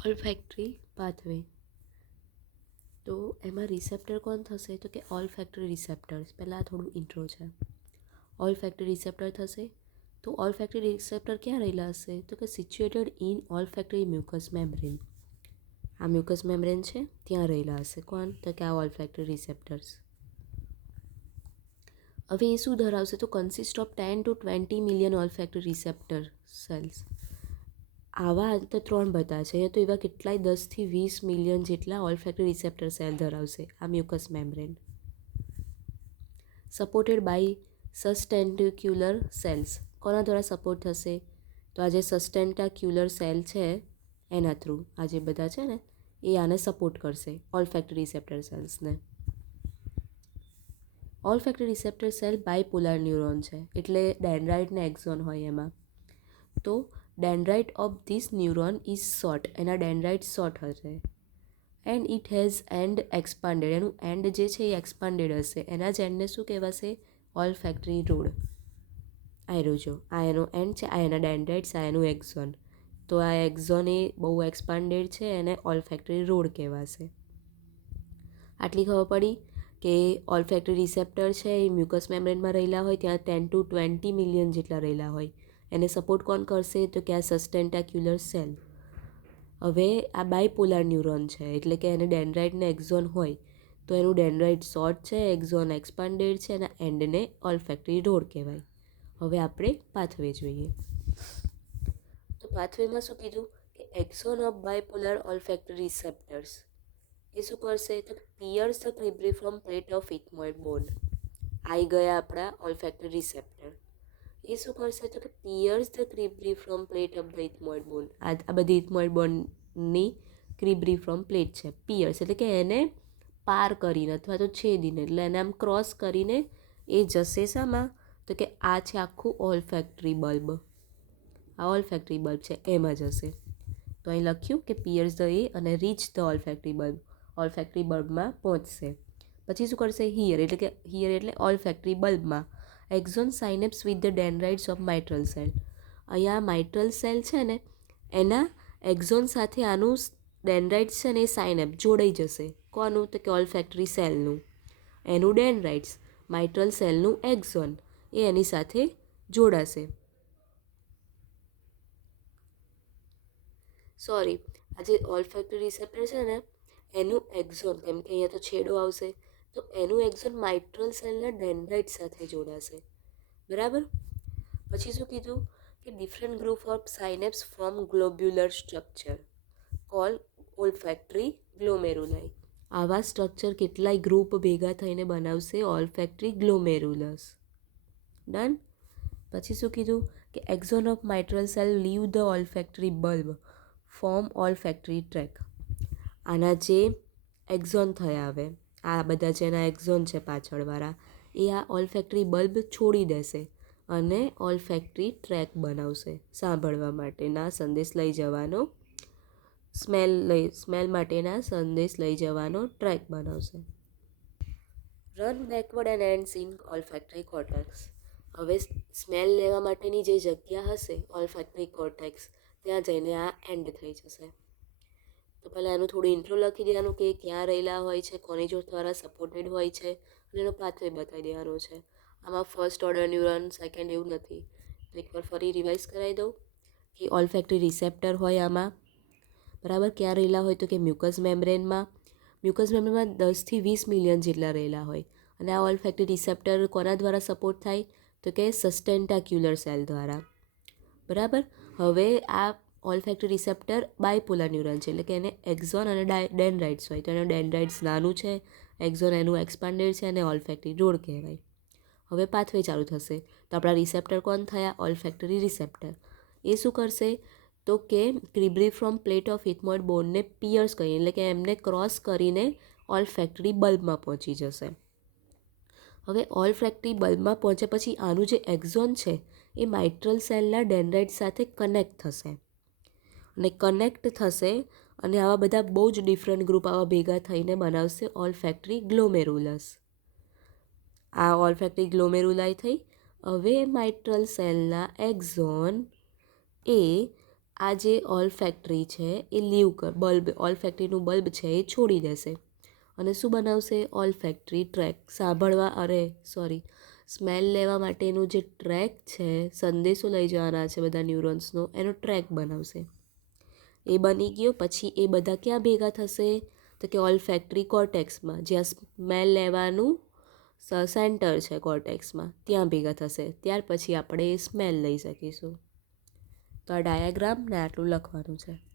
Olfactory pathway. તો એમાં receptor કોણ થશે? તો કે ઓલ્ફેક્ટરી રિસેપ્ટર્સ. પહેલાં થોડું ઇન્ટ્રો છે. ઓલ્ફેક્ટરી રિસેપ્ટર થશે. તો ઓલ્ફેક્ટરી રિસેપ્ટર ક્યાં રહેલા હશે? તો કે situated in olfactory mucus membrane. આ મ્યુકસ મેમ્બ્રેન છે ત્યાં રહેલા હશે. કોણ? તો કે આ ઓલ્ફેક્ટરી રિસેપ્ટર્સ. હવે એ શું ધરાવશે? તો consist of 10 to 20 million olfactory receptor cells. આવા તો 3 બતા છે. તો એવા કેટલાય 10 થી 20 મિલિયન જેટલા ઓલ્ફેક્ટરી રિસેપ્ટર સેલ ધરાવશે આ mucus membrane. Supported by sustentacular cells. કોના દ્વારા સપોર્ટ થશે? તો આ જે સસ્ટેન્ટાક્યુલર સેલ છે એના થ્રુ આ જે બધા છે ને એ આને સપોર્ટ કરશે ઓલ્ફેક્ટરી રિસેપ્ટર સેલ્સને. Olfactory receptor cell bipolar neuron છે, એટલે ડેન્ડ્રાઇટ ને એક્ઝોન હોય એમાં. તો dendrite of this neuron is short. એના ડેન્ડ્રાઇટ શોર્ટ હશે. And it has end expanded. એનું એન્ડ જે છે એ એક્સપાન્ડેડ હશે. એના જ એન્ડને શું કહેવાશે? Olfactory road. આયરો જો આ એનો એન્ડ છે, આ એના ડેન્ડ્રાઇટ્સ, આ એનું એક્ઝોન. તો આ એક્ઝોન એ બહુ એક્સપાન્ડેડ છે, એને ઓલ્ફેક્ટરી રોડ કહેવાશે. આટલી ખબર પડી કે ઓલ્ફેક્ટરી રિસેપ્ટર છે એ મ્યુકસ મેમ્બ્રેનમાં રહેલા હોય, ત્યાં 10 to 20 મિલિયન જેટલા રહેલા હોય. એને સપોર્ટ કોણ કરશે? તો કે આ સસ્ટેન્ટાક્યુલર સેલ. હવે આ બાયપોલાર ન્યુરોન છે, એટલે કે એને ડેન્ડ્રાઇટ ને એક્ઝોન હોય. તો એનું ડેન્ડ્રાઇટ શોર્ટ છે, એક્ઝોન એક્સપાન્ડેડ છે, અને એન્ડને ઓલ્ફેક્ટરી રોડ કહેવાય. હવે આપણે પાથવે જોઈએ. તો પાથવેમાં શું કીધું કે axon of bipolar olfactory receptors એ શું કરશે? તો piers the cribriform plate of ઇથમોઇડ બોન. આવી ગયા આપણા ઓલ્ફેક્ટરી રિસેપ્ટર. એ શું કરશે? તો કે pierce the cribriform plate of the ethmoid bone. આ બધી ઇથમોઇડ બોનની ક્રિબ્રિફોર્મ પ્લેટ છે. પિયર્સ એટલે કે એને પાર કરીને અથવા તો છેદીને, એટલે એને આમ ક્રોસ કરીને એ જશે શામાં? તો કે આ છે આખું ઓલ્ફેક્ટરી બલ્બ. આ ઓલ્ફેક્ટરી બલ્બ છે એમાં જશે. તો અહીં લખ્યું કે પિયર્સ ધ એ અને reach the olfactory bulb. Olfactory બલ્બમાં પહોંચશે. પછી શું કરશે? હિયર એટલે કે હિયર એટલે ઓલ્ફેક્ટરી બલ્બમાં axon synapse with the dendrites of mitral cell. અહીંયા માઇટ્રલ સેલ છે ને એના એક્ઝોન સાથે આનું ડેન્ડ્રાઇટ્સ છે ને એ સાઇનેપ જોડાઈ જશે. કોનું? તો કે ઓલ્ફેક્ટરી સેલનું. એનું ડેન્ડ્રાઇટ્સ, માઇટ્રલ સેલનું એક્ઝોન એ એની સાથે જોડાશે. સોરી, આ જે ઓલ્ફેક્ટરી રિસેપ્ટર છે ને એનું એક્ઝોન, કેમ કે અહીંયા તો છેડો આવશે, તો એનું એક્ઝોન માઇટ્રલ સેલના ડેન્ડ્રાઇટ સાથે જોડાશે. બરાબર? પછી શું કીધું કે different group of synapse from globular structure call olfactory glomeruli. આવા સ્ટ્રક્ચર કેટલાય ગ્રુપ ભેગા થઈને બનાવશે ઓલ્ફેક્ટરી ગ્લોમેરુલસ. ડન? પછી શું કીધું કે axon of mitral cell leave the olfactory bulb form olfactory tract. આના જે એક્ઝોન થયા, હવે આ બધા જેના એક્ઝોન છે પાછળવાળા, એ આ ઓલ્ફેક્ટરી બલ્બ છોડી દેશે અને ઓલ્ફેક્ટરી ટ્રેક બનાવશે સાંભળવા માટેના સંદેશ લઈ જવાનો, સ્મેલ માટેના સંદેશ લઈ જવાનો ટ્રેક બનાવશે. Run backward and ends in olfactory cortex. હવે સ્મેલ લેવા માટેની જે જગ્યા હશે ઓલ્ફેક્ટરી કોર્ટેક્સ, ત્યાં જઈને આ એન્ડ થઈ જશે. તો પહેલાં એનું થોડું ઇન્ટ્રો લખી દેવાનું કે ક્યાં રહેલા હોય છે, કોની જોડ દ્વારા સપોર્ટેડ હોય છે, અને એનો પાથવે બતાવી દેવાનો છે. આમાં ફર્સ્ટ ઓર્ડર ન્યુરોન, સેકન્ડ એવું નથી. તો એકવાર ફરી રિવાઇઝ કરાવી દઉં કે ઓલ્ફેક્ટરી રિસેપ્ટર હોય આમાં. બરાબર? ક્યાં રહેલા હોય? તો કે મ્યુકસ મેમ્બ્રેનમાં. મ્યુકસ મેમ્બ્રેનમાં 10 થી 20 મિલિયન જેટલા રહેલા હોય. અને આ ઓલ્ફેક્ટરી રિસેપ્ટર કોના દ્વારા સપોર્ટ થાય? તો કે સસ્ટેન્ટાક્યુલર સેલ દ્વારા. બરાબર? હવે આ ઓલ્ફેક્ટરી રિસેપ્ટર બાયપોલર ન્યુરોન છે, એટલે કે એને એક્ઝોન અને ડેન્ડ્રાઇટ્સ હોય. તો એનું ડેન્ડ્રાઇટ્સ નાનું છે, એક્ઝોન એનું એક્સપાન્ડેડ છે, અને ઓલ્ફેક્ટરી રોડ કહેવાય. હવે પાથવે ચાલુ થશે. તો આપણા રિસેપ્ટર કોણ થયા? Olfactory receptor. એ શું કરશે? તો કે ક્રિબ્રિફોર્મ પ્લેટ ઓફ ઇથમોઇડ બોનને પિયર્સ કરીને, એટલે કે એમને ક્રોસ કરીને ઓલ્ફેક્ટરી બલ્બમાં પહોંચી જશે. હવે ઓલ્ફેક્ટરી બલ્બમાં પહોંચ્યા પછી આનું જે એક્ઝોન છે એ માઇટ્રલ સેલના ડેન્ડ્રાઇટ સાથે કનેક્ટ થશે. અને કનેક્ટ થશે અને આવા બધા બહુ જ ડિફરન્ટ ગ્રુપ આવા ભેગા થઈને બનાવશે ઓલ્ફેક્ટરી ગ્લોમેરુલસ. આ ઓલ્ફેક્ટરી ગ્લોમેરુલાઈ થઈ. હવે માઇટ્રલ સેલના એક્ઝોન એ આ જે ઓલ ફેક્ટરી છે એ ઓલ ફેક્ટરીનું બલ્બ છે એ છોડી દેશે અને શું બનાવશે? All factory track. સ્મેલ લેવા માટેનું જે ટ્રેક છે, સંદેશો લઈ જવાના છે બધા ન્યુરોન્સનો, એનો ટ્રેક બનાવશે. એ બની ગયો પછી એ બધા ક્યાં ભેગા થશે? તો કે ઓલ ફેક્ટરી કોર્ટેક્સમાં, જ્યાં સ્મેલ લેવાનું સેન્ટર છે કોર્ટેક્સમાં, ત્યાં ભેગા થશે. ત્યાર પછી આપણે એ સ્મેલ લઈ શકીશું. તો આ ડાયાગ્રામ ને આટલું લખવાનું છે.